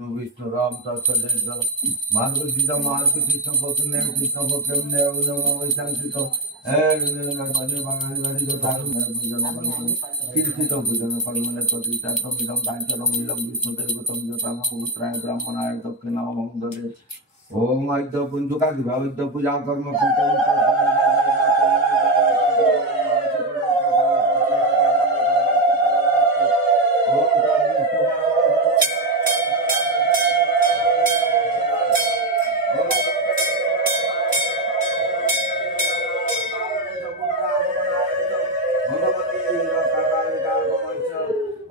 विष्णु राम तत्सदेव माधव सीता मानस कृष्ण पकड़ने कृष्ण पकड़ने शांति तो कीर्तित भोजन कर्मणे प्रतिष्ठात्मिदं कांचनमूल्यं विष्णुदेवतं जटामपुत्राय ब्राह्मणाय दक्षिणामं ददे ओम अद्य पुंजुका विभावित पूजा कर्म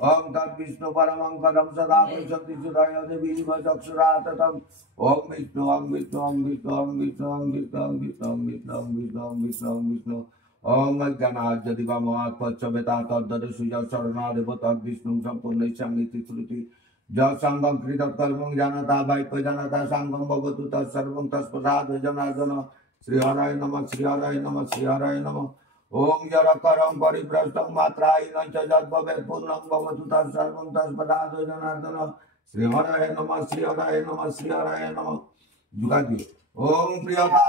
ओम तत् विष्णु परमं पदं सदा शक्ति सुधाय देवी चक्षुराततम ओम विष्णु ओम विष्णु ओम विष्णु ओम विष्णु ओम विष्णु ओम विष्णु ओम विष्णु ओम विष्णु ओम विष्णु ओम विष्णु ओम अज्ञानाद्यदिवा महात्पच्चवेता तद्दद सुजा शरणादेव तद् विष्णु सम्पूर्णैश्यामिति श्रुति जसंगम कृतकर्मं जानता वाइप जानता संगम भवतु तत्सर्वं तत्प्रसाद जनार्दन श्री हराय नमः श्री हराय नमः श्री हराय नमः ओम जरकरं परिभ्रष्टं मात्रायिनं च यद्भवेत् पूर्णं भवतु तत्सर्वं तत्प्रसाद जनार्दन श्री हराय नमः श्री हराय नमः श्री हराय नमः जुगाति ओम प्रियता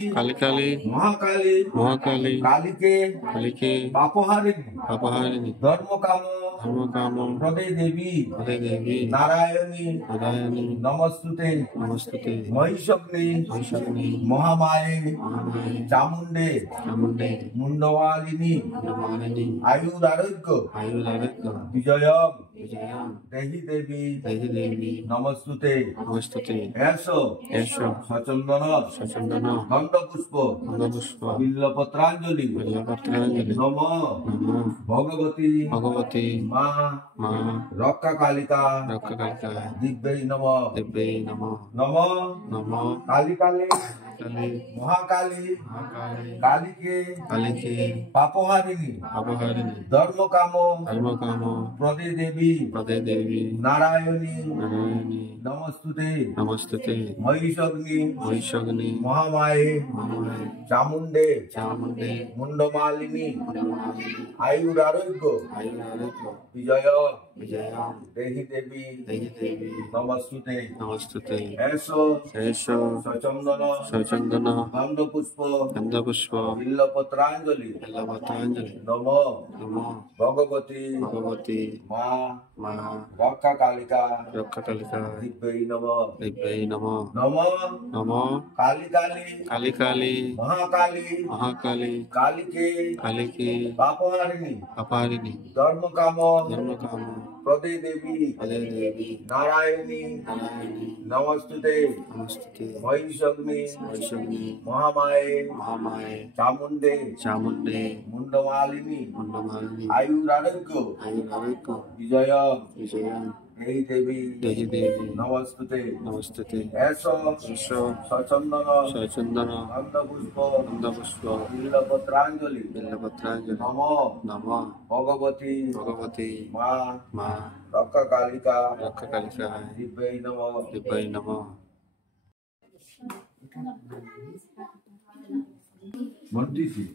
काली काली महाकाली महाकाली कालिके कालिके पापहारिणी धर्म कामो हृदय देवी नारायणी नमस्तुते महिषग्नि महामाये चामुंडे मुंडवालिनी आयुरारोग्य विजय देहि देवी नमस्तुते ऐसो सचंदन गंधपुष्प बिल्लपत्रांजलि नमो भगवती माँ रक्का कालिका दिव्यै नमः नमो काली महाकाली कालिके पापहारिणी धर्म कामो प्रदे देवी नारायणी नमस्तुते महिषग्नि महामाये चामुंडे मुंडमालिनी आयुरारोग्य विजय देहि देवी नमस्तुते ऐसो सचंदन गंधपुष्प बिल्लपत्रांजलि नमो भगवती माँ रक्का कालिका दिव्यै नमः नमो काली महाकाली कालिके पापहारिणी धर्म कामो प्रदे देवी नारायणी नमस्तुते महिषग्नि महामाये चामुंडे मुंडमालिनी आयुरारोग्य विजय देहि देवी नमस्तुते ऐसो सचंदन गंधपुष्प बिल्लपत्रांजलि नमो भगवती माँ रक्का कालिका दिव्यै नमः मंटी सिंह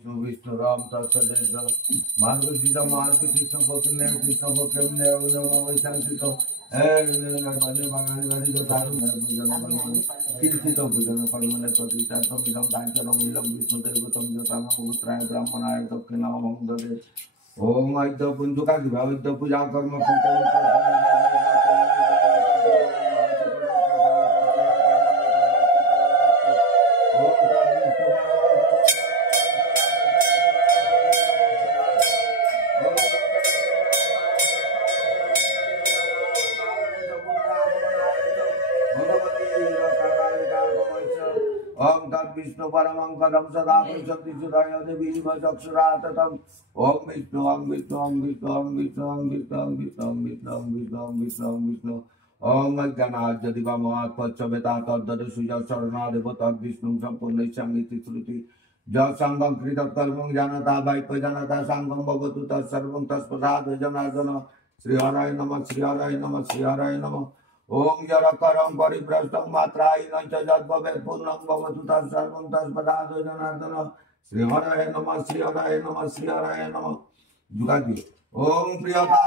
विष्णु राम तत्सदेव माधव सीता मानस कृष्ण पकड़ने कृष्ण पकड़ने शांति तो कीर्तित भोजन कर्मणे प्रतिष्ठात्मिदं कांचनमूल्यं विष्णुदेवतं जटामपुत्राय ब्राह्मणाय दक्षिणामं ददे ओम आद्य पुंजुका की भावित पूजा कर्म ओम तत् विष्णु परमं पदं सदा शक्ति सुधाय देवी चक्षुराततम ओम विष्णु ओम विष्णु ओम विष्णु ओम विष्णु ओम विष्णु ओम विष्णु ओम विष्णु ओम विष्णु ओम विष्णु ओम विष्णु ओम अज्ञानाद्यदिगमात् पच्चवेता तद्दर्शुज शरणादेव तद् विष्णु सम्पूर्णैश्यामिति श्रुति जब संगम कृत कर्मं जानता वाक्य जानता संगम भवतु तत्सर्वं तत्प्रसाद जनार्दन श्री हराय नमः श्री हराय नमः श्री हराय नमः ओम जरकरं परिभ्रष्टं मात्रायिनं च यद्भवेत् पूर्णं भवतु तत्सर्वं तत्प्रसाद जनार्दन श्री हराय नमः श्री हराय नमः श्री हराय नमः जुगादी ओम प्रियता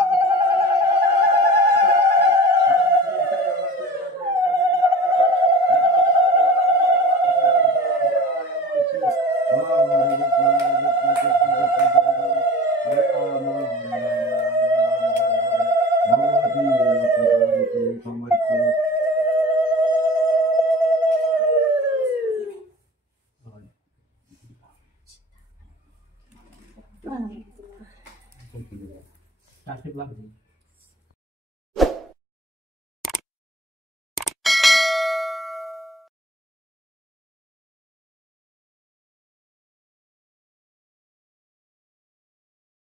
Tasik lagi.